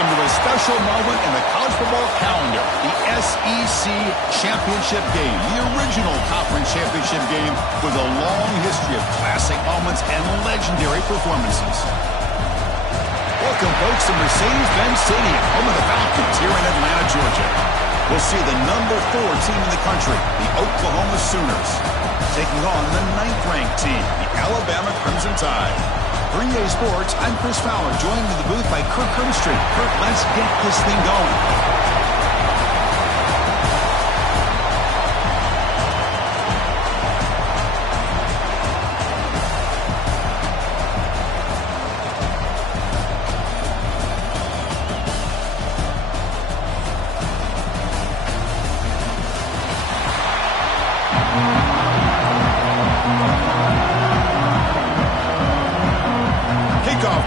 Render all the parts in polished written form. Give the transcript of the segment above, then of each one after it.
Welcome to a special moment in the college football calendar, the SEC Championship Game, the original conference championship game with a long history of classic moments and legendary performances. Welcome, folks, to Mercedes-Benz Stadium, home of the Falcons here in Atlanta, Georgia. We'll see the number 4 team in the country, the Oklahoma Sooners, taking on the 9th-ranked team, the Alabama Crimson Tide. For EA Sports, I'm Chris Fowler, joined in the booth by Kirk Herbstreit. Kirk, let's get this thing going.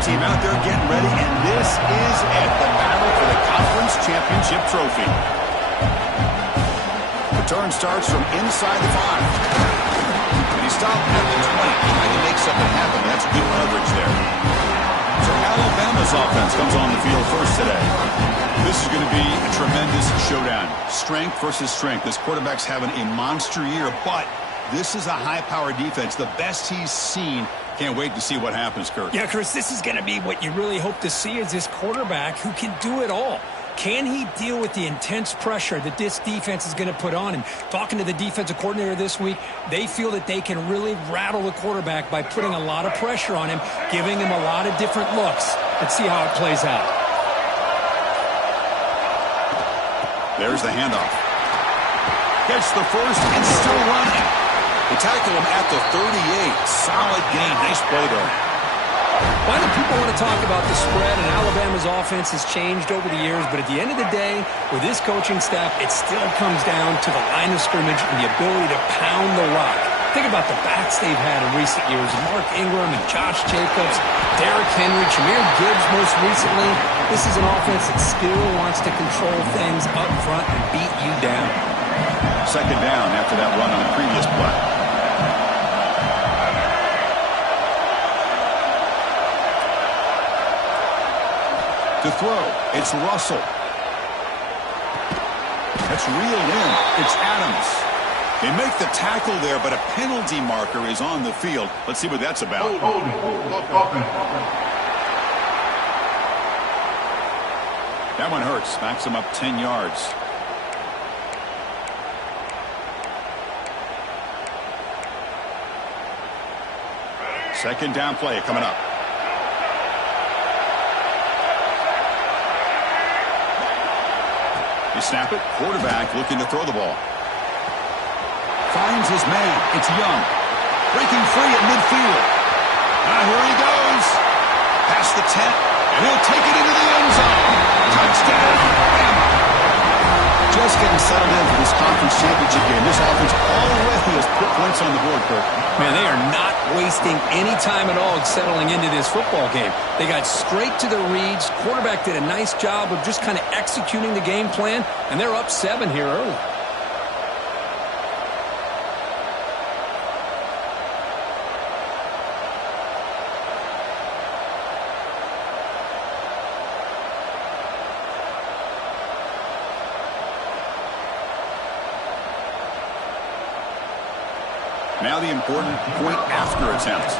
Team out there getting ready, and this is it, the battle for the conference championship trophy. Return starts from inside the 5. And he stopped at the 20, trying to make something happen. That's good coverage there. So Alabama's offense comes on the field first today. This is going to be a tremendous showdown. Strength versus strength. This quarterback's having a monster year, but this is a high-powered defense, the best he's seen. Can't wait to see what happens, Kirk. Yeah, Chris, this is going to be what you really hope to see is this quarterback who can do it all. Can he deal with the intense pressure that this defense is going to put on him? Talking to the defensive coordinator this week, they feel that they can really rattle the quarterback by putting a lot of pressure on him, giving him a lot of different looks. Let's see how it plays out. There's the handoff. Gets the first and still running. They tackle him at the 38. Solid game. Nice play there. Why do people want to talk about the spread? And Alabama's offense has changed over the years, but at the end of the day, with this coaching staff, it still comes down to the line of scrimmage and the ability to pound the rock. Think about the backs they've had in recent years. Mark Ingram and Josh Jacobs, Derrick Henry, Jahmyr Gibbs most recently. This is an offense that still wants to control things up front and beat you down. Second down after that run on the previous play. To throw, it's Russell. That's reeled in. It's Adams. They make the tackle there, but a penalty marker is on the field. Let's see what that's about. That one hurts. Backs him up 10 yards. Second down play coming up. You snap it. Quarterback looking to throw the ball. Finds his man. It's Young. Breaking free at midfield. Here he goes. Past the 10. And he'll take it into the end zone. Touchdown, Alabama. Just getting settled in for this conference championship game. This offense already has put points on the board, Kirk. Man, they are not wasting any time at all settling into this football game. They got straight to the reads. Quarterback did a nice job of just kind of executing the game plan, and they're up 7 here early. Now the important point after attempt.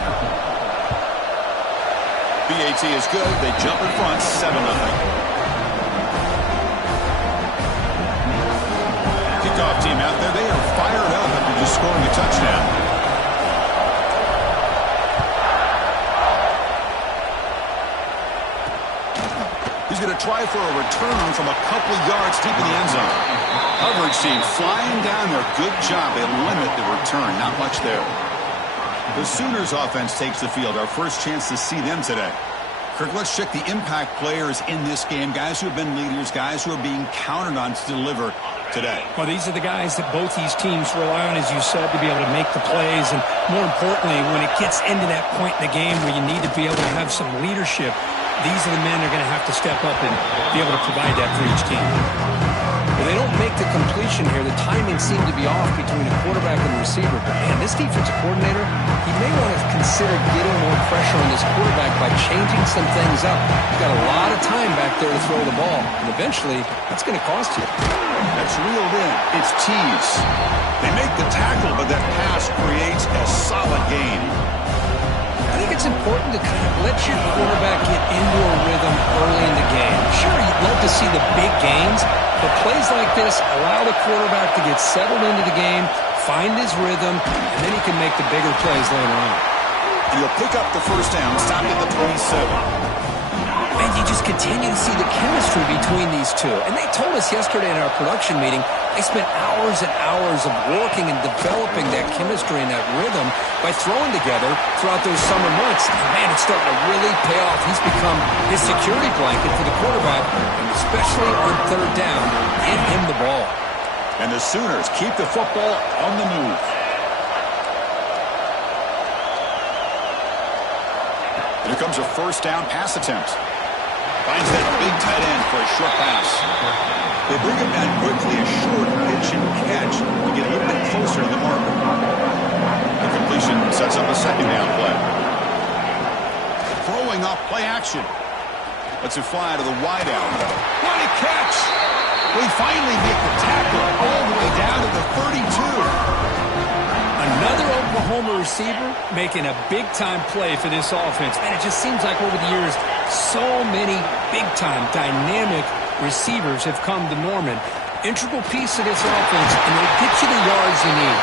BAT is good. They jump in front, 7-0. Kickoff team out there. They are fired up after just scoring a touchdown. He's going to try for a return from a couple yards deep in the end zone. Coverage team flying down there. Good job. They limit the return. Not much there. The Sooners offense takes the field. Our first chance to see them today. Kirk, let's check the impact players in this game. Guys who have been leaders. Guys who are being counted on to deliver today. Well, these are the guys that both these teams rely on, as you said, to be able to make the plays. And more importantly, when it gets into that point in the game where you need to be able to have some leadership, these are the men that are going to have to step up and be able to provide that for each team. Well, they don't make the completion here. The timing seemed to be off between the quarterback and the receiver. But, man, this defensive coordinator, he may want to consider getting more pressure on this quarterback by changing some things up. He's got a lot of time back there to throw the ball, and eventually that's going to cost you. That's reeled in. It's tees. They make the tackle, but that pass creates a solid gain. I think it's important to kind of let your quarterback get into a rhythm early in the game. Sure, you'd love to see the big gains, but plays like this allow the quarterback to get settled into the game, find his rhythm, and then he can make the bigger plays later on. And he'll pick up the first down, stopped at the 27. Man, you just continue to see the chemistry between these two. And they told us yesterday in our production meeting, they spent hours and hours of working and developing that chemistry and that rhythm by throwing together throughout those summer months. And man, it's starting to really pay off. He's become his security blanket for the quarterback, and especially on third down, get him the ball. And the Sooners keep the football on the move. Here comes a first down pass attempt. Finds that big tight end for a short pass. They bring him back quickly, a short pitch and catch to get a little bit closer to the marker. The completion sets up a second down play. Throwing off play action. Lets it fly to the wideout. What a catch! We finally make the tackle all the way down to the 32. Another Oklahoma receiver making a big-time play for this offense. Man, it just seems like over the years, so many big-time, dynamic receivers have come to Norman. Integral piece of this offense, and they get you the yards you need.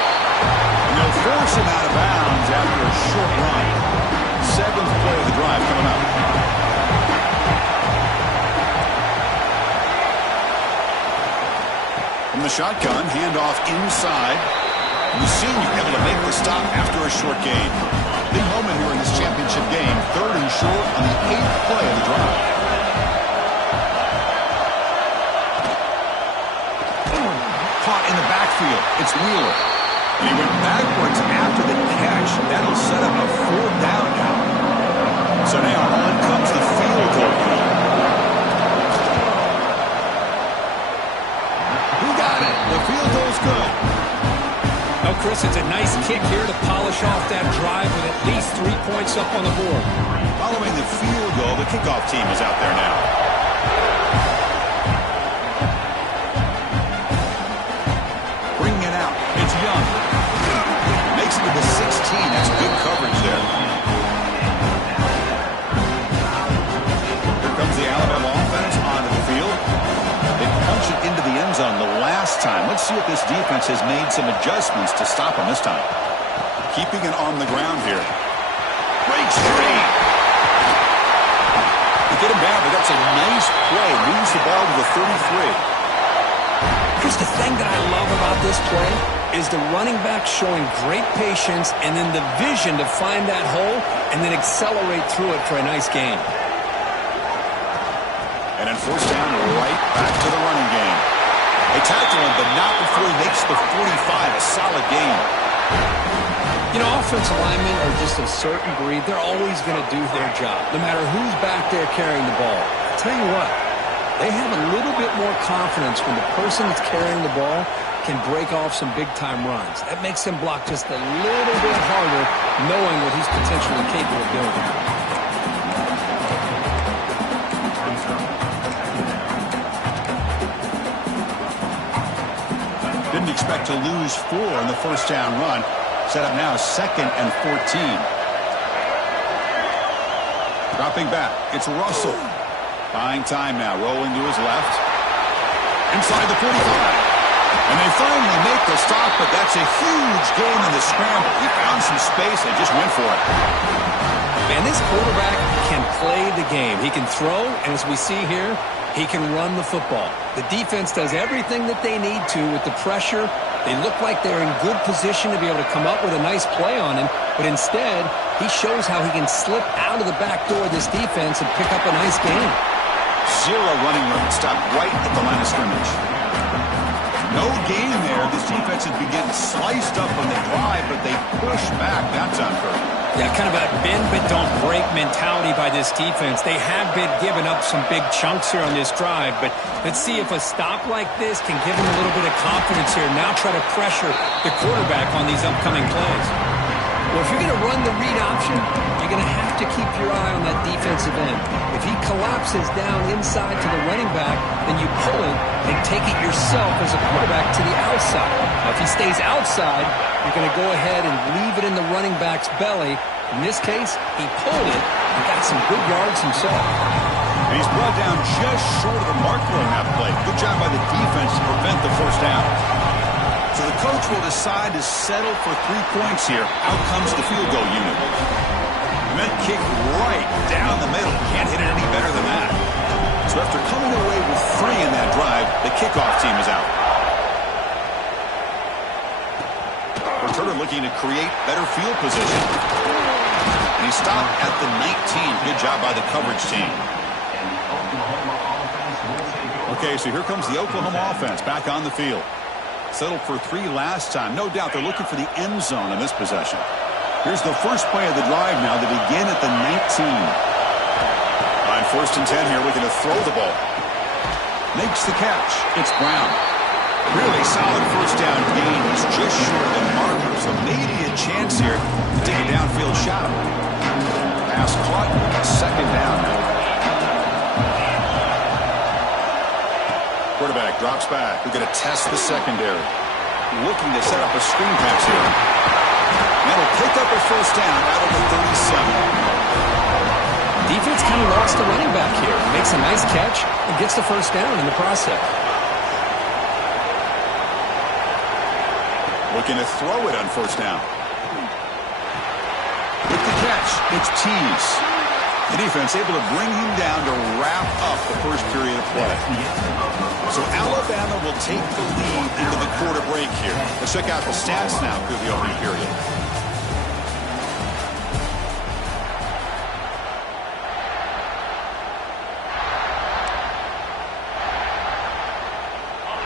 And they'll force him out of bounds after a short run. Seventh play of the drive coming up. From the shotgun, handoff inside. The senior able to make the stop after a short gain. Big moment here in this championship game. Third and short on the 8th play of the drive. Caught in the backfield. It's Wheeler. And he went backwards after the catch. That'll set up a fourth down now. So now on comes the field goal. Who got it? The field goal's good. Oh, Chris, it's a nice kick here to polish off that drive with at least 3 points up on the board. Following the field goal, the kickoff team is out there now. Bringing it out. It's Young. Makes it to the 16. That's good coverage there. Here comes the Alabama offense onto the field. They punch it into the end zone the last time. Let's see if this defense has made some adjustments to stop them this time. Keeping it on the ground here. Breaks free. They get him down, but that's a nice play. Moves the ball to the 33. Here's the thing that I love about this play is the running back showing great patience and then the vision to find that hole and then accelerate through it for a nice gain. And then first down, right back to the running game. They tackle him, but not before he makes the 45. A solid gain. You know, offensive linemen are just a certain breed. They're always going to do their job, no matter who's back there carrying the ball. I'll tell you what, they have a little bit more confidence when the person that's carrying the ball can break off some big-time runs. That makes him block just a little bit harder, knowing what he's potentially capable of doing. Didn't expect to lose 4 in the first down run. Set up now 2nd and 14. Dropping back. It's Russell. Buying time now. Rolling to his left. Inside the 45. And they finally make the stop, but that's a huge gain in the scramble. He found some space and just went for it. Man, this quarterback can play the game. He can throw, and as we see here, he can run the football. The defense does everything that they need to with the pressure. They look like they're in good position to be able to come up with a nice play on him, but instead, he shows how he can slip out of the back door of this defense and pick up a nice gain. 0 running room. Stopped right at the line of scrimmage. No gain there. This defense has been getting sliced up on the drive, but they push back that time, Kurt. Yeah, kind of a bend but don't break mentality by this defense. They have been giving up some big chunks here on this drive, but let's see if a stop like this can give them a little bit of confidence here. Now try to pressure the quarterback on these upcoming plays. Well, if you're going to run the read option, you're going to have to keep your eye on that defensive end. If he collapses down inside to the running back, then you pull it and take it yourself as a quarterback to the outside. Now, if he stays outside, you're going to go ahead and leave it in the running back's belly. In this case, he pulled it and got some good yards himself. And he's brought down just short of the marker on that play. Good job by the defense to prevent the first down. So the coach will decide to settle for 3 points here. Out comes the field goal unit. And that kick right down the middle. Can't hit it any better than that. So after coming away with 3 in that drive, the kickoff team is out. Returner looking to create better field position. And he stopped at the 19. Good job by the coverage team. Okay, so here comes the Oklahoma offense back on the field. Settled for 3 last time. No doubt they're looking for the end zone in this possession. Here's the first play of the drive now. They begin at the 19. On 1st and 10 here, looking to throw the ball. Makes the catch. It's Brown. Really solid first down gain. He's just short of the marker, so maybe a chance here to take a downfield shot. Pass caught. Second down now. Quarterback drops back. We're going to test the secondary. Looking to set up a screen pass here. And it'll pick up a first down out of the 37. Defense kind of lost the running back here. Makes a nice catch and gets the first down in the process. Looking to throw it on first down. With the catch, it's Tease. The defense able to bring him down to wrap up the first period of play. So Alabama will take the lead into the quarter break here. Let's check out the stats now through the opening period.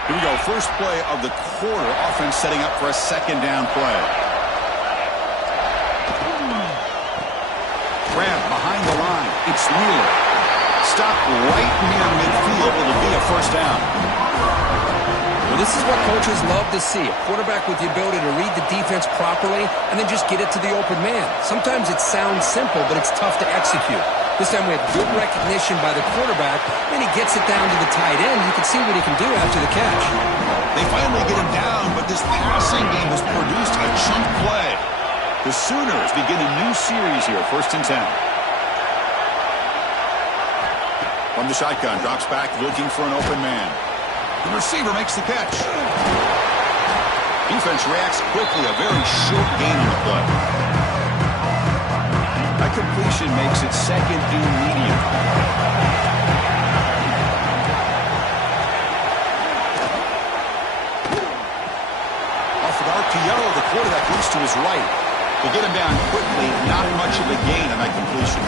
Here we go. First play of the quarter. Offense setting up for a second down play. Grab behind the line. It's Wheeler. Stop right near midfield. It'll be a first down. Well, this is what coaches love to see. A quarterback with the ability to read the defense properly and then just get it to the open man. Sometimes it sounds simple, but it's tough to execute. This time we have good recognition by the quarterback. Then he gets it down to the tight end. You can see what he can do after the catch. They finally get him down, but this passing game has produced a chunk play. The Sooners begin a new series here, 1st and 10. From the shotgun, drops back, looking for an open man. The receiver makes the catch. Defense reacts quickly, a very short gain on the play. That completion makes it 2nd and medium. Off of RPO, the quarterback moves to his right. They get him down quickly, not much of a gain on that completion.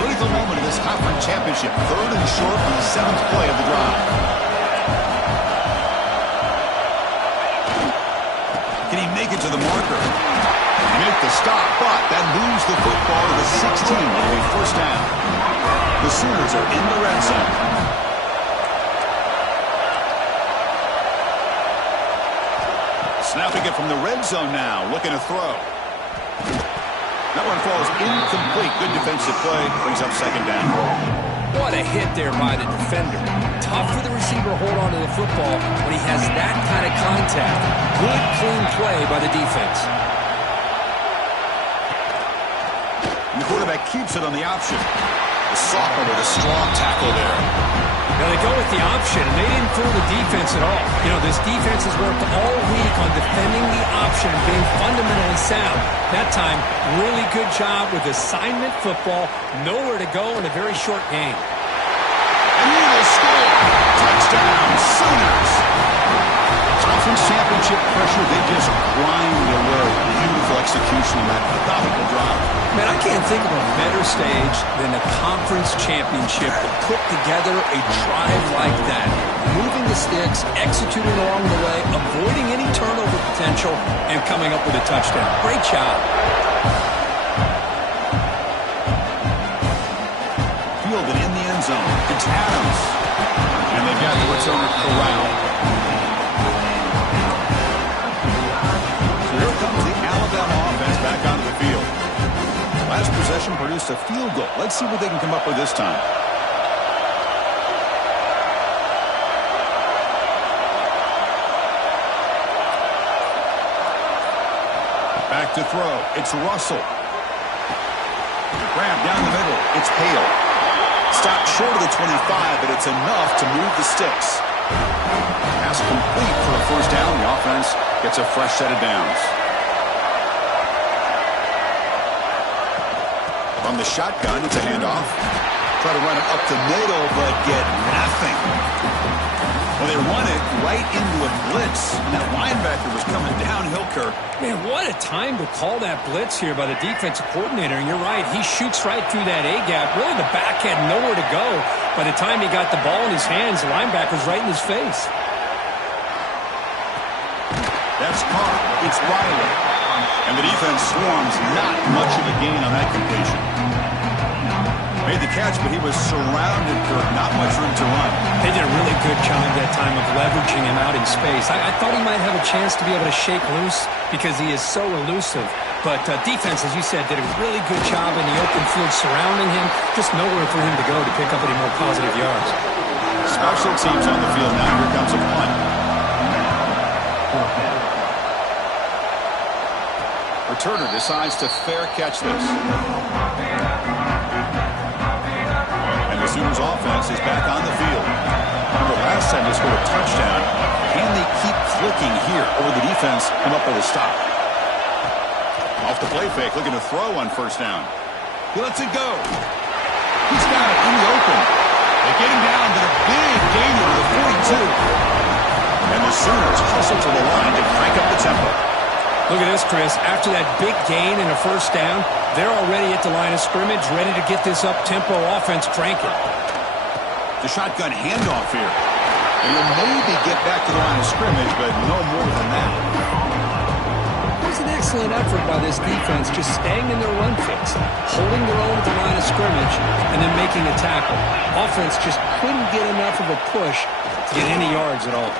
Critical moment of this conference championship, 3rd and short on the 7th play of the drive. Can he make it to the marker? Make the stop, but that moves the football to the 16. It'll be first down. The Sooners are in the red zone. Snapping it from the red zone now, looking to throw. That one falls incomplete. Good defensive play. Brings up second down. What a hit there by the defender. Tough for the receiver to hold on to the football when he has that kind of contact. Good, clean play by the defense. And the quarterback keeps it on the option. The sophomore with a strong tackle there. Now they go with the option, and they didn't fool the defense at all. You know, this defense has worked all week on defending the option and being fundamentally sound. That time, really good job with assignment football. Nowhere to go in a very short game. And he will score. Touchdown, Sooners. Conference championship pressure, they just grind away. Beautiful execution on that methodical drive. Man, I can't think of a better stage than a conference championship to put together a drive like that. moving the sticks, executing along the way, avoiding any turnover potential, and coming up with a touchdown. Great job. Fielded in the end zone. It's Adams. And they've got the returner corralled. So here comes the Alabama offense back onto the field. Last possession produced a field goal. Let's see what they can come up with this time. Back to throw. It's Russell. Grab down the middle. It's Hale. Stopped short of the 25, but it's enough to move the sticks. Pass complete for a first down. The offense gets a fresh set of downs. From the shotgun, it's a handoff. Try to run it up the middle, but get nothing. Well, they run it right into a blitz. And that linebacker was coming downhill, Kirk. Man, what a time to call that blitz here by the defensive coordinator. And you're right, he shoots right through that A-gap. Really, the back had nowhere to go. By the time he got the ball in his hands, the linebacker's right in his face. That's caught. It's Riley. And the defense swarms. Not much of a gain on that completion. Made the catch, but he was surrounded, Kirk. Not much room to run. They did a really good job that time of leveraging him out in space. I thought he might have a chance to be able to shake loose because he is so elusive. But defense, as you said, did a really good job in the open field surrounding him. Just nowhere for him to go to pick up any more positive yards. Special teams on the field now. Here comes a punt. Returner decides to fair catch this. And the Sooners offense is back on the field. Remember last time they scored a touchdown. Can they keep clicking here, or will the defense come up with a stop? Off the play fake, looking to throw on first down. He lets it go. He's got it in the open. They get him down to the big gain over the 42. And the Sooners hustle to the line to crank up the tempo. Look at this, Chris. After that big gain and a first down, they're already at the line of scrimmage, ready to get this up-tempo offense cranking. The shotgun handoff here. And he'll maybe get back to the line of scrimmage, but no more than that. It was an excellent effort by this defense, just staying in their run fix, holding their own at the line of scrimmage, and then making a tackle. Offense just couldn't get enough of a push to get any yards at all.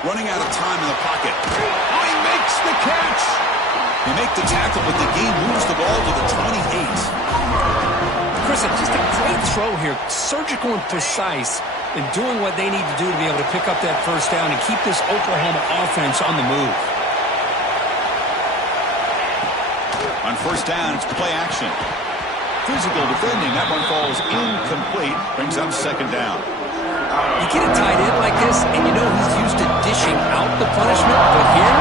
Running out of time in the pocket. Oh, he makes the catch. They make the tackle, but the game moves the ball to the 28. Chris, just a great throw here. Surgical and precise in doing what they need to do to be able to pick up that first down and keep this Oklahoma offense on the move. On first down, it's play action. Physical defending. That one falls incomplete. Brings up second down. You get a tight end like this, and you know he's used to dishing out the punishment, but here,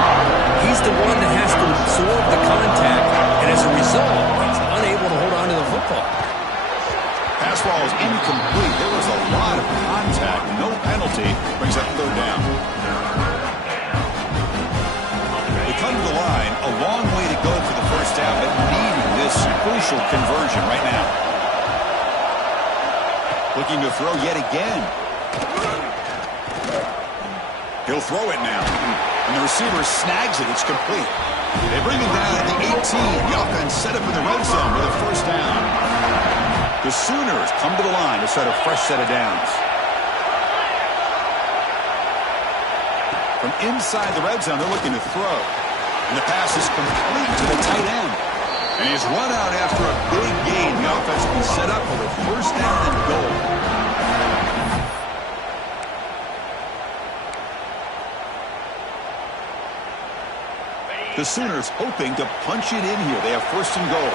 he's the one that has to absorb the contact, and as a result, he's unable to hold on to the football. Pass ball is incomplete. There was a lot of contact. No penalty. Brings up third down. They come to the line. A long way to go for the first down, but needing this crucial conversion right now. Looking to throw yet again. He'll throw it now. And the receiver snags it. It's complete. They bring him down at the 18. The offense set up in the red zone with a first down. The Sooners come to the line to set a fresh set of downs. From inside the red zone, they're looking to throw. And the pass is complete to the tight end. And he's run out after a big gain. The offense will be set up for a first down and goal. The Sooners hoping to punch it in here. They have first and goal.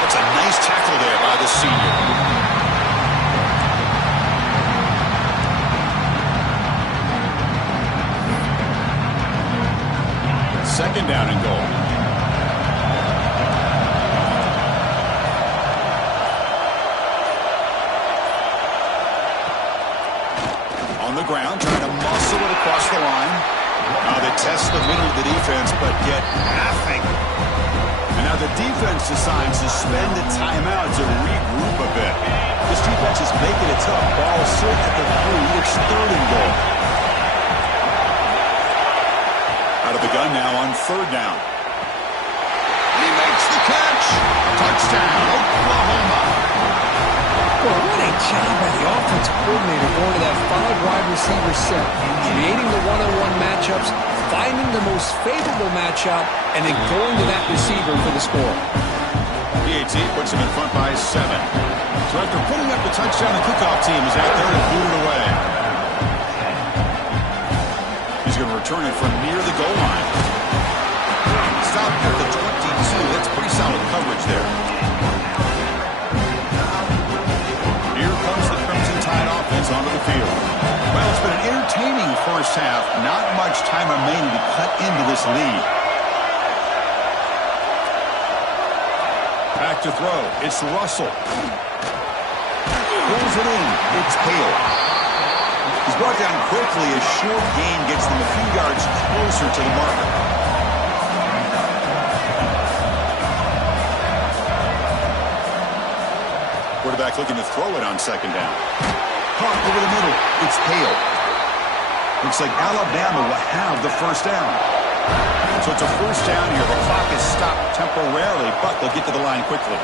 That's a nice tackle there by the senior. Second down and goal. On the ground, trying to muscle it across the line. Now they test the middle of the defense, but get nothing. And now the defense decides to spend a timeout to regroup a bit. This defense is making it tough. Ball sit at the 3. It's 3rd and goal. Out of the gun now on 3rd down. He makes the catch. Touchdown, Oklahoma. Well, what a job by the offensive coordinator going to that 5-wide receiver set, creating the one-on-one matchups, finding the most favorable matchup, and then going to that receiver for the score. PAT puts him in front by 7. So after putting up the touchdown, the kickoff team is out there to boot it away. He's going to return it from near the goal line. Stopped at the 22. That's pretty solid coverage there. Here comes the Crimson Tide offense onto the field. Well, it's been an entertaining first half. Not much time remaining to cut into this lead. Back to throw. It's Russell. Pulls it in. It's Hale. He's brought down quickly. A short gain gets them a few yards closer to the marker. Quarterback looking to throw it on 2nd down. Caught over the middle. It's Hale. Looks like Alabama will have the 1st down. So it's a 1st down here. The clock is stopped temporarily, but they'll get to the line quickly.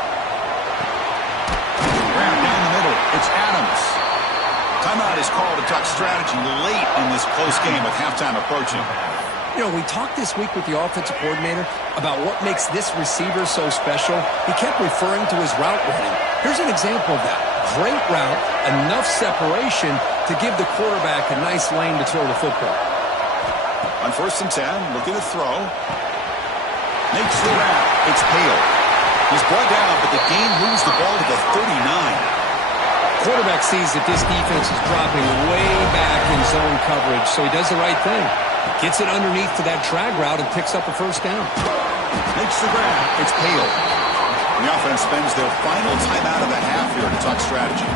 Grab down the middle. It's Adams. Timeout is called to duck strategy late in this close game with halftime approaching. You know, we talked this week with the offensive coordinator about what makes this receiver so special. He kept referring to his route running. Here's an example of that. Great route, enough separation to give the quarterback a nice lane to throw the football. On 1st and 10, looking to throw. Makes the wrap. It's Hale. He's brought down, but the gain moves the ball to the 39. Quarterback sees that this defense is dropping way back in zone coverage, so he does the right thing. Gets it underneath to that drag route and picks up a 1st down. Makes the grab. It's Hale. The offense spends their final timeout of the half here to talk strategy.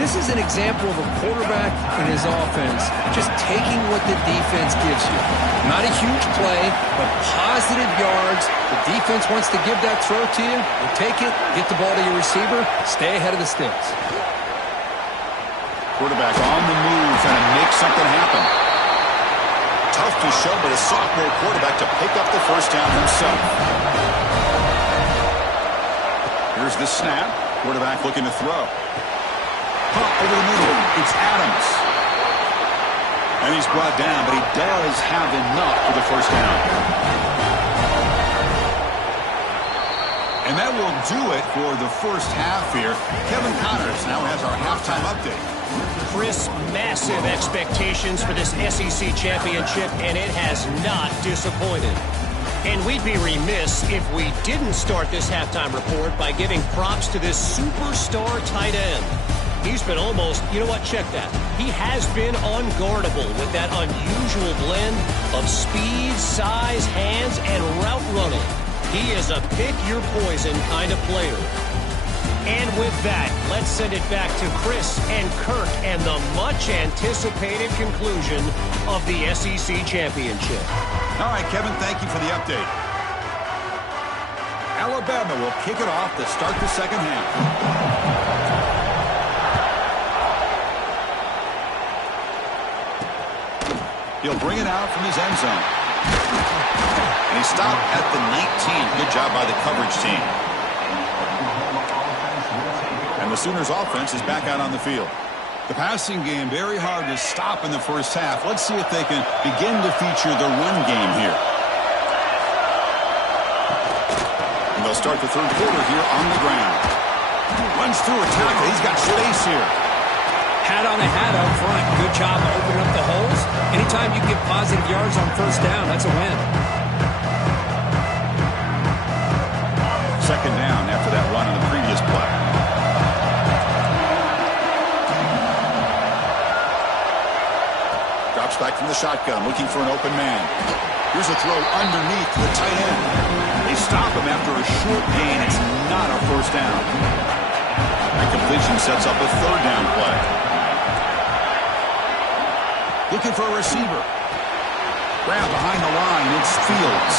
This is an example of a quarterback and his offense just taking what the defense gives you. Not a huge play, but positive yards. The defense wants to give that throw to you. You take it, get the ball to your receiver, stay ahead of the sticks. Quarterback on the move, trying to make something happen. Tough to show, but a sophomore quarterback to pick up the 1st down himself. Here's the snap. Quarterback looking to throw. Pop over the middle. It's Adams. And he's brought down, but he does have enough for the 1st down. And that will do it for the first half here. Kevin Connors now has our halftime update. Chris, massive expectations for this SEC championship, and it has not disappointed. And we'd be remiss if we didn't start this halftime report by giving props to this superstar tight end. He's been almost, you know what, check that. He has been unguardable with that unusual blend of speed, size, hands, and route running. He is a pick-your-poison kind of player. And with that, let's send it back to Chris and Kirk and the much-anticipated conclusion of the SEC Championship. All right, Kevin, thank you for the update. Alabama will kick it off to start the 2nd half. He'll bring it out from his end zone. And he stopped at the 19. Good job by the coverage team. And the Sooners offense is back out on the field. The passing game very hard to stop in the first half. Let's see if they can begin to feature the run game here. And they'll start the 3rd quarter here on the ground. Runs through a tackle. He's got space here. Hat on a hat up front. Good job opening up the holes. Anytime you get positive yards on 1st down, that's a win. 2nd down after that run on the previous play. Drops back from the shotgun, looking for an open man. Here's a throw underneath to the tight end. They stop him after a short gain. It's not a 1st down. That completion sets up a 3rd down play. Looking for a receiver. Grab behind the line. It's Fields.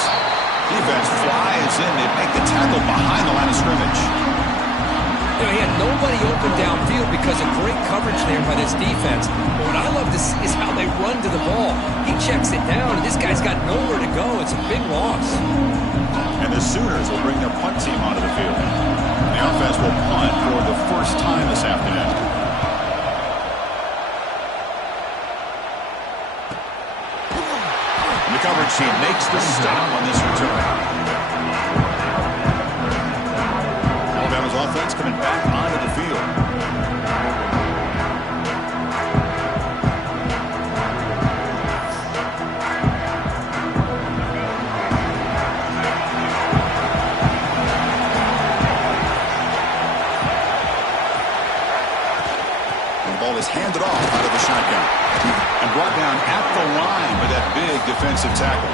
Defense flies in. They make the tackle behind the line of scrimmage. You know, he had nobody open downfield because of great coverage there by this defense. But what I love to see is how they run to the ball. He checks it down, and this guy's got nowhere to go. It's a big loss. And the Sooners will bring their punt team onto the field. The offense will punt for the first time this afternoon. And the coverage team makes the stop on this return. Alabama's offense coming back onto the field. And the ball is handed off out of the shotgun and brought down at the line by that big defensive tackle.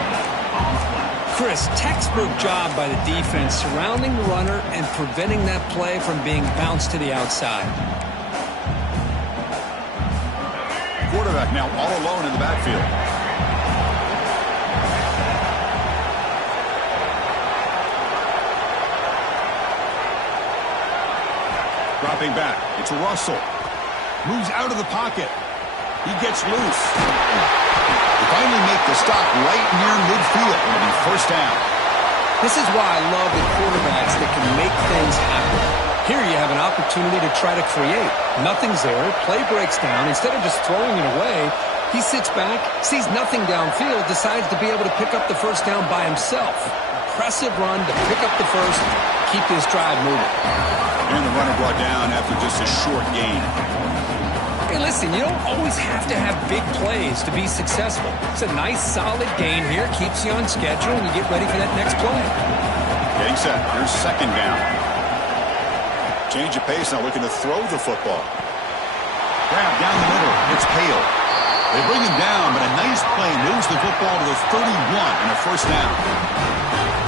Chris, textbook job by the defense surrounding the runner and preventing that play from being bounced to the outside. Quarterback now all alone in the backfield. Dropping back. It's Russell. Moves out of the pocket. He gets loose. They finally make the stop right near midfield. It'll be first down. This is why I love the quarterbacks that can make things happen. Here you have an opportunity to try to create. Nothing's there. Play breaks down. Instead of just throwing it away, he sits back, sees nothing downfield, decides to be able to pick up the first down by himself. Impressive run to pick up the first, keep this drive moving. And the runner brought down after just a short gain. Hey, listen, you don't always have to have big plays to be successful. It's a nice, solid gain here. Keeps you on schedule, and you get ready for that next play. Getting set. Here's second down. Change of pace now, looking to throw the football. Grab down the middle. It's Hale. They bring him down, but a nice play moves the football to the 31 and a first down.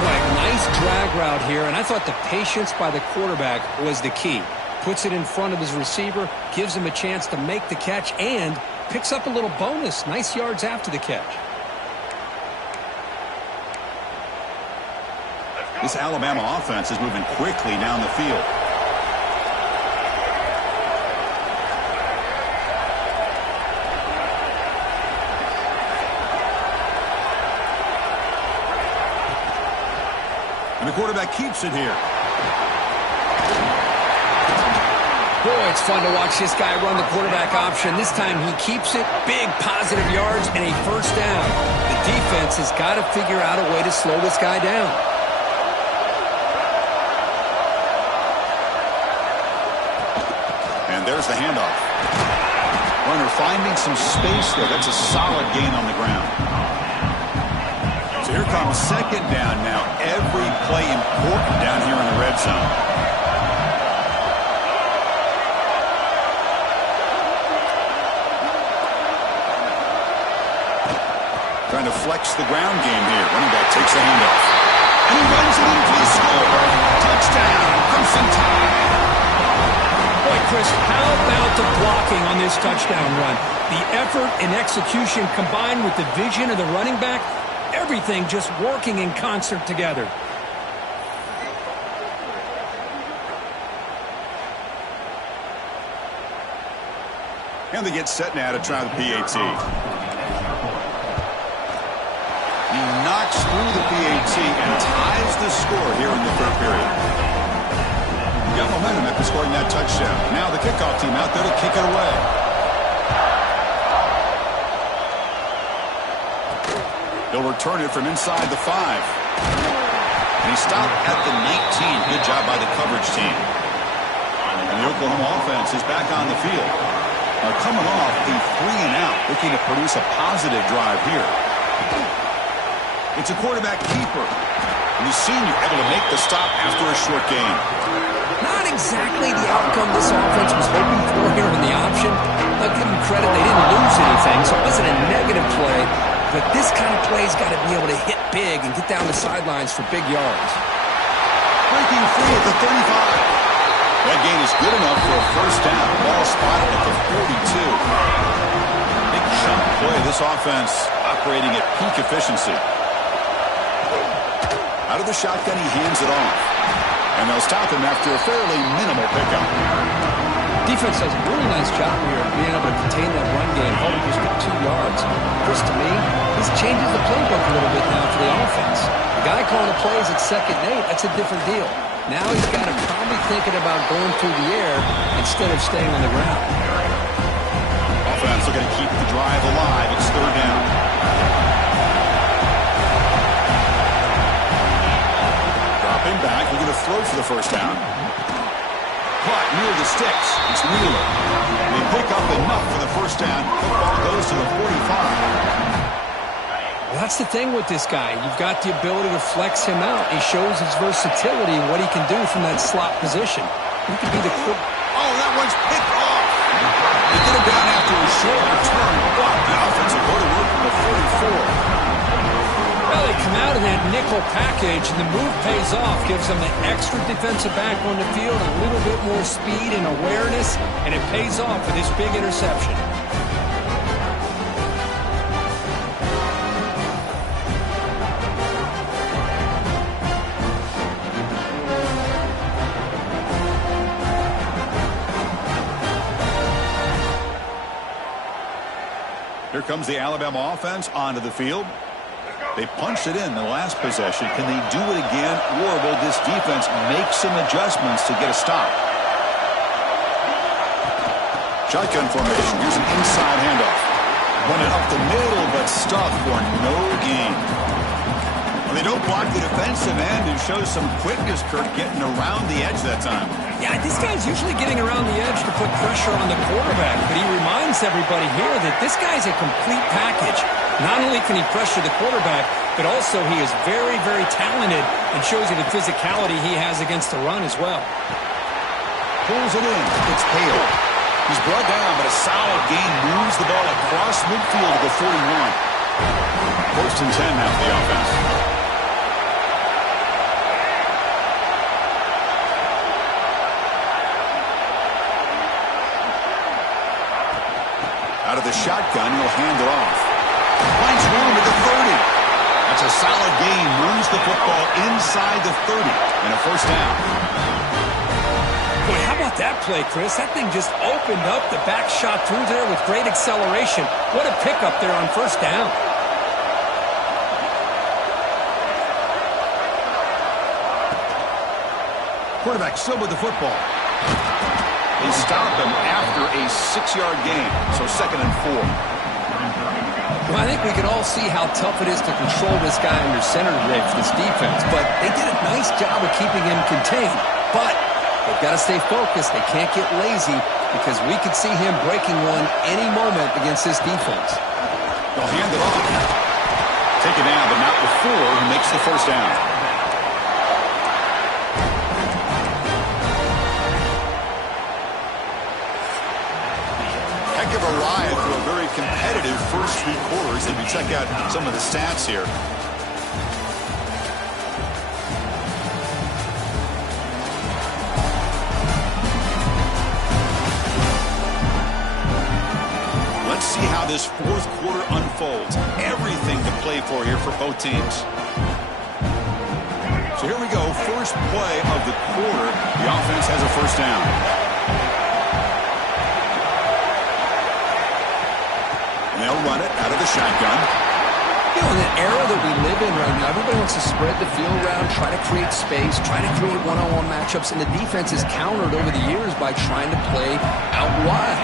Right, nice drag route here, and I thought the patience by the quarterback was the key. Puts it in front of his receiver, gives him a chance to make the catch, and picks up a little bonus. Nice yards after the catch. This Alabama offense is moving quickly down the field. And the quarterback keeps it here. Boy, it's fun to watch this guy run the quarterback option. This time he keeps it, big positive yards, and a first down. The defense has got to figure out a way to slow this guy down. And there's the handoff. Runner finding some space there. That's a solid gain on the ground. So here comes second down now. Every play important down here in the red zone. Trying to flex the ground game here. Running back takes the handoff. And he runs it in for the score. Touchdown, Crimson Tide. Boy, Chris, how about the blocking on this touchdown run? The effort and execution combined with the vision of the running back, everything just working in concert together. And they get set now to try the PAT. He knocks through the PAT and ties the score here in the third period. Got momentum after scoring that touchdown. Now the kickoff team out there to kick it away. He'll return it from inside the 5. And he stopped at the 19. Good job by the coverage team. And the Oklahoma offense is back on the field. Now coming off a 3-and-out, looking to produce a positive drive here. It's a quarterback keeper. And the senior able to make the stop after a short gain. Not exactly the outcome this offense was hoping for here in the option. I'll give them credit, they didn't lose anything, so it wasn't a negative play. But this kind of play's got to be able to hit big and get down the sidelines for big yards. Breaking free at the 35. That gain is good enough for a first down. Ball spotted at the 42. Big chunk play. This offense operating at peak efficiency. Out of the shotgun, he hands it off. And they'll stop him after a fairly minimal pickup. Defense does a really nice job here of being able to contain that run game, hold it just for 2 yards. Chris, to me, this changes the playbook a little bit now for the offense. The guy calling the plays at 2nd and 8, that's a different deal. Now he's got to probably thinking about going through the air instead of staying on the ground. Offense looking to keep the drive alive. It's 3rd down. Dropping back, looking to throw for the 1st down. Caught near the sticks. It's Wheeler. They pick up enough for the 1st down. Football goes to the 45. Well, that's the thing with this guy. You've got the ability to flex him out. He shows his versatility and what he can do from that slot position. He could be the quick. Oh, that one's picked off. They get him down after a short return, but the offense will go to work from the 44. Well, they come out in that nickel package, and the move pays off, gives them the extra defensive back on the field, a little bit more speed and awareness, and it pays off with this big interception. Here comes the Alabama offense onto the field. They punched it in the last possession. Can they do it again, or will this defense make some adjustments to get a stop? Shotgun formation. Here's an inside handoff. Run it up the middle, but stuffed for no gain. Well, they don't block the defensive end and show some quickness, Kirk, getting around the edge that time. Yeah, this guy's usually getting around the edge to put pressure on the quarterback, but he reminds everybody here that this guy's a complete package. Not only can he pressure the quarterback, but also he is very, very talented and shows you the physicality he has against the run as well. Pulls it in. It's Hale. He's brought down, but a solid gain moves the ball across midfield to the 41. 1st and 10 now for the offense. Out of the shotgun, he'll hand it off. Finds room at the 30. That's a solid gain. Moves the football inside the 30. And a 1st down. Boy, how about that play, Chris? That thing just opened up the back shot through there with great acceleration. What a pickup there on 1st down. Quarterback still with the football. They stop him after a 6-yard gain. So 2nd and 4. Well, I think we can all see how tough it is to control this guy under center today for this defense, but they did a nice job of keeping him contained. But they've got to stay focused. They can't get lazy because we could see him breaking one any moment against this defense. They'll hand it off. Take it down, but not before he makes the 1st down. Heck of a ride for a very competitive first 3 quarters. If you check out some of the stats here. Let's see how this 4th quarter unfolds. Everything to play for here for both teams. So here we go. First play of the quarter. The offense has a 1st down. They'll run it out of the shotgun. You know, in the era that we live in right now, everybody wants to spread the field around, try to create space, try to create one-on-one matchups, and the defense is countered over the years by trying to play out wide.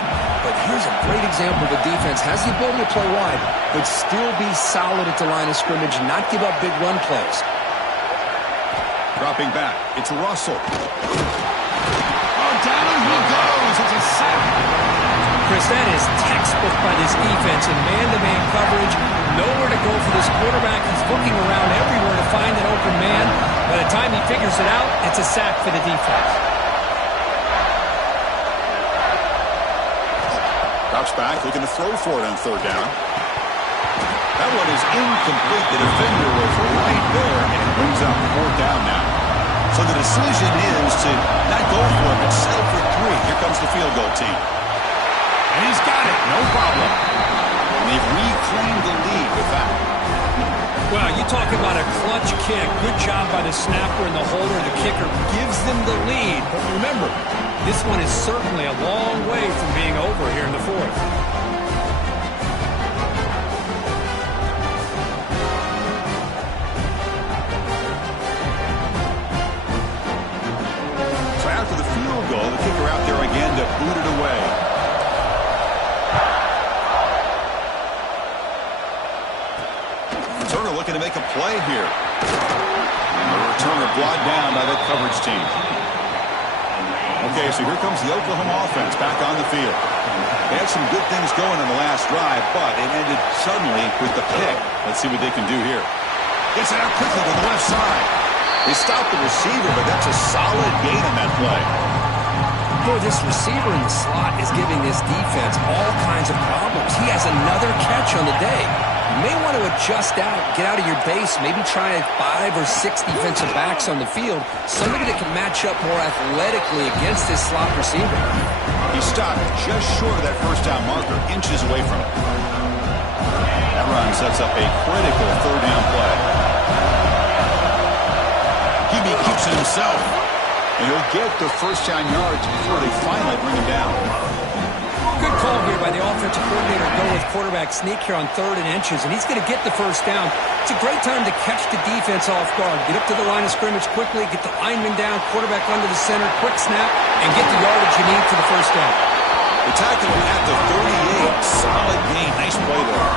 But here's a great example of a defense has the ability to play wide, but still be solid at the line of scrimmage and not give up big run plays. Dropping back, it's Russell. Oh, down he goes. It's a sack. Chris, that is textbook by this defense in man-to-man coverage. Nowhere to go for this quarterback. He's looking around everywhere to find an open man. By the time he figures it out, it's a sack for the defense. Drops back, looking to throw for it on 3rd down. That one is incomplete. The defender was right there, and it brings up 4th down now. So the decision is to not go for it, but settle for 3. Here comes the field goal team. And he's got it, no problem. And they've reclaimed the lead with that. Well, you talk about a clutch kick. Good job by the snapper and the holder. The kicker gives them the lead. But remember, this one is certainly a long way from being over here in the fourth. So after the field goal, the kicker out there again to boot it away. Returner looking to make a play here. And the returner brought down by the coverage team. Okay, so here comes the Oklahoma offense back on the field. They had some good things going on the last drive, but it ended suddenly with the pick. Let's see what they can do here. Gets it out quickly to the left side. They stopped the receiver, but that's a solid gain on that play. Boy, this receiver in the slot is giving this defense all kinds of problems. He has another catch on the day. You may want to adjust out, get out of your base, maybe try 5 or 6 defensive backs on the field, somebody that can match up more athletically against this slot receiver. He stopped just short of that first down marker, inches away from it. That run sets up a critical third down play. Hebe keeps it himself, and he'll get the first down yards before they finally bring him down. Good call here by the offensive coordinator. Go with quarterback sneak here on 3rd and inches, and he's going to get the first down. It's a great time to catch the defense off guard. Get up to the line of scrimmage quickly, get the lineman down, quarterback under the center, quick snap, and get the yardage you need for the first down. The tackle at the 38. Solid gain. Nice play there.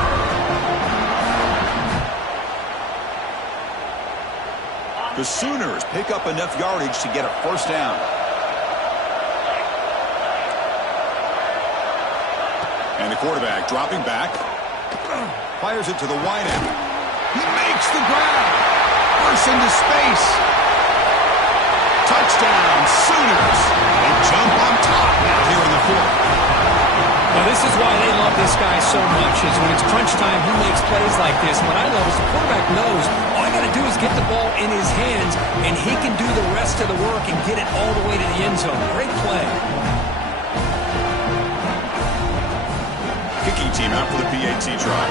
The Sooners pick up enough yardage to get a first down. And the quarterback dropping back. Fires it to the wide end. He makes the grab. Bursts into space. Touchdown, Sooners. They jump on top now here in the fourth. Now, this is why they love this guy so much, is when it's crunch time, he makes plays like this. What I love is the quarterback knows all I got to do is get the ball in his hands, and he can do the rest of the work and get it all the way to the end zone. Great play. Kicking team out for the PAT try.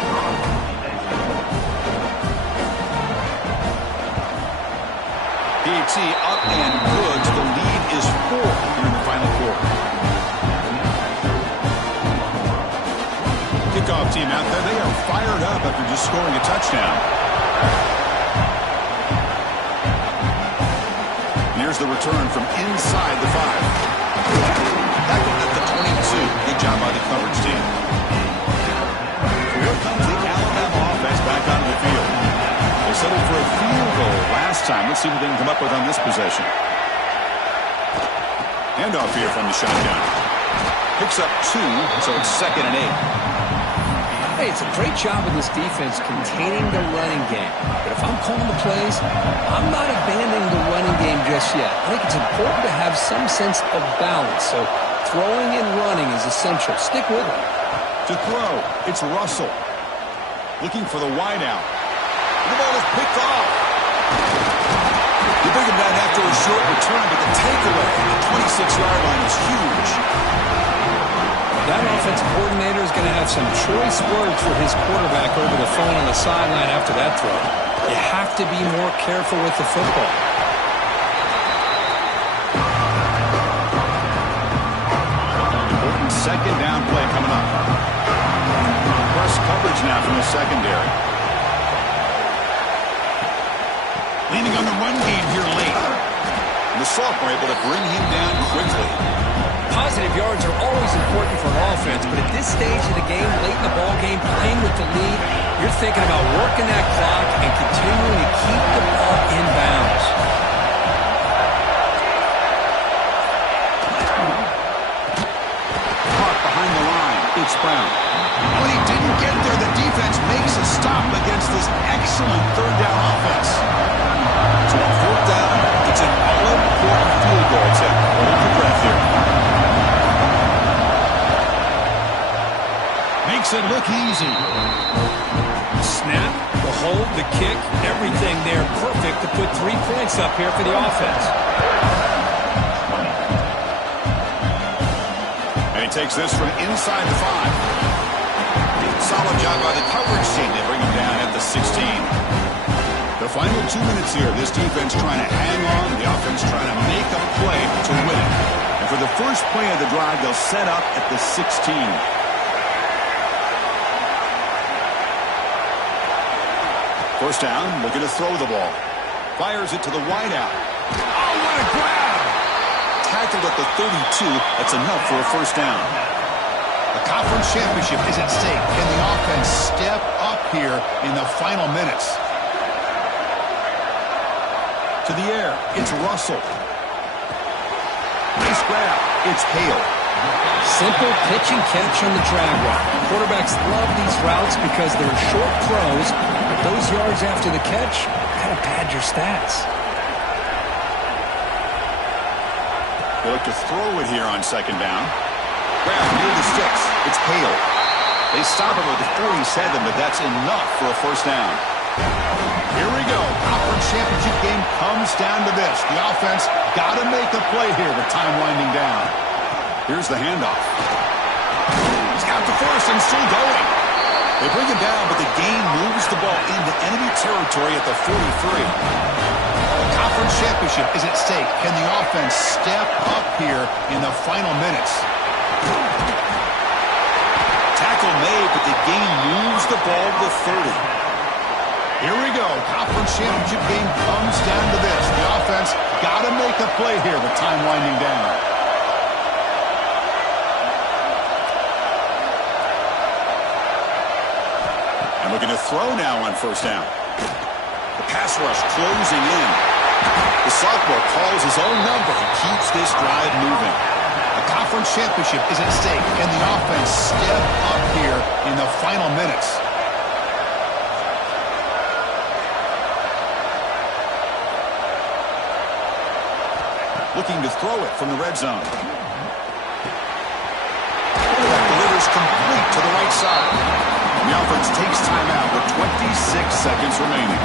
PAT up and good. The lead is 4 here in the final quarter. Kickoff team out there. They are fired up after just scoring a touchdown. Here's the return from inside the 5. Tackled at the 22. Good job by the coverage team. Here comes the Alabama offense back onto the field. They settled for a field goal last time. Let's see what they can come up with on this possession. Handoff here from the shotgun. Picks up 2, so it's 2nd and 8. Hey, it's a great job of this defense containing the running game. But if I'm calling the plays, I'm not abandoning the running game just yet. I think it's important to have some sense of balance. So throwing and running is essential. Stick with it. To throw, it's Russell. Looking for the wideout. The ball is picked off. You bring him down after a short return, but the takeaway at the 26-yard line is huge. That offensive coordinator is going to have some choice words for his quarterback over the phone on the sideline after that throw. You have to be more careful with the football. Important 2nd down play coming up. Press coverage now from the secondary. Leaning on the run game here late. And the sophomore able to bring him down quickly. Positive yards are always important for an offense, but at this stage of the game, late in the ball game, playing with the lead, you're thinking about working that clock and continuing to keep the ball in bounds. Caught behind the line. It's Brown. When he didn't get there, the defense makes a stop against this excellent 3rd down offense. So on 4th down, it's an all-important field goal attempt. Hold your breath here. Makes it look easy. Snap, the hold, the kick, everything there perfect to put 3 points up here for the offense. And he takes this from inside the 5. Solid job by the coverage team. They bring him down at the 16. The final 2 minutes here. This defense trying to hang on. The offense trying to make a play to win it. And for the first play of the drive, they'll set up at the 16. First down, looking to throw the ball. Fires it to the wideout. Oh, what a grab! Tackled at the 32. That's enough for a first down. The conference championship is at stake. Can the offense step up here in the final minutes? To the air, it's Russell. Nice grab. It's Hale. Simple pitch and catch on the drag route. Quarterbacks love these routes because they're short throws, but those yards after the catch kind of pad your stats. They look to throw it here on second down. Grab near the sticks. It's Hale. They stop him at the 47, but that's enough for a first down. Here we go. Conference championship game comes down to this. The offense got to make a play here with time winding down. Here's the handoff. He's got the first and still going. They bring him down, but the game moves the ball into enemy territory at the 43. The conference championship is at stake. Can the offense step up here in the final minutes? Tackle made, but the game moves the ball to 30. Here we go. Conference championship game comes down to this. The offense got to make a play here with time winding down. And looking to throw now on first down. The pass rush closing in. The sophomore calls his own number and keeps this drive moving. The conference championship is at stake. Can the offense step up here in the final minutes? Looking to throw it from the red zone. That delivers complete to the right side. The offense takes timeout with 26 seconds remaining.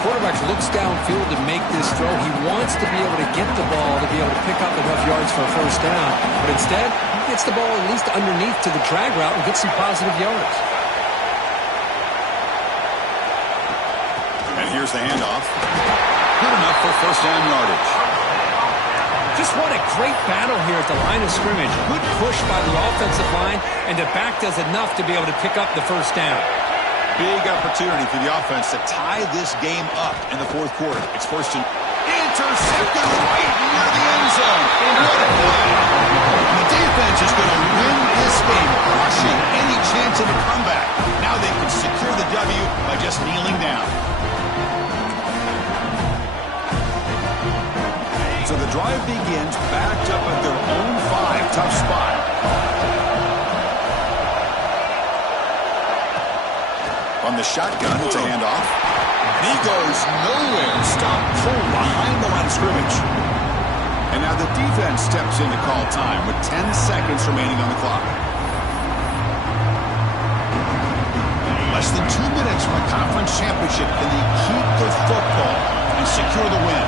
Quarterback looks downfield to make this throw. He wants to be able to get the ball to be able to pick up enough yards for a first down. But instead, he gets the ball at least underneath to the drag route and gets some positive yards. And here's the handoff. Good enough for first down yardage. Just what a great battle here at the line of scrimmage. Good push by the offensive line, and the back does enough to be able to pick up the first down. Big opportunity for the offense to tie this game up in the fourth quarter. It's first and intercepted right near the end zone. What a play. And the defense is going to win this game, crushing any chance of a comeback. Now they can secure the W by just kneeling down. So the drive begins backed up at their own 5. Tough spot. On the shotgun, it's a handoff. And he goes nowhere. Stop pull behind the line of scrimmage. And now the defense steps in to call time with 10 seconds remaining on the clock. Less than 2 minutes from a conference championship. Can they keep the football and secure the win?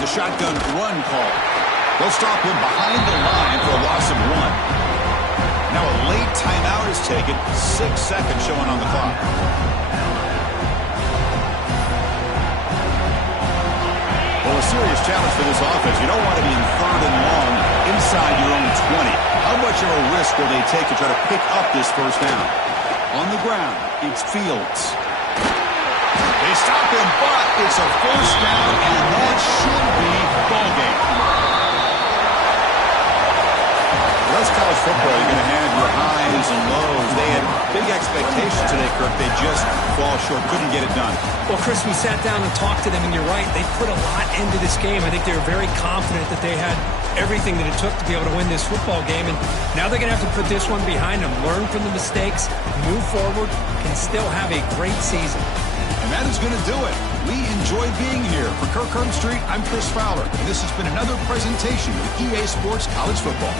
It's a shotgun run call. They'll stop him behind the line for a loss of 1. Now a late timeout is taken. 6 seconds showing on the clock. Well, a serious challenge for this offense. You don't want to be in 3rd and long inside your own 20. How much of a risk will they take to try to pick up this first down? On the ground, it's Fields. They stop him, but it's a first down, and that should be ball game. Well, that's college football. You're going to have your highs and lows. They had big expectations today, Kirk. They just fall short. Couldn't get it done. Well, Chris, we sat down and talked to them, and you're right. They put a lot into this game. I think they were very confident that they had everything that it took to be able to win this football game. And now they're going to have to put this one behind them, learn from the mistakes, move forward, and still have a great season. And that is going to do it. We enjoy being here. For Kirk Herbstreit, I'm Chris Fowler. And this has been another presentation of EA Sports College Football.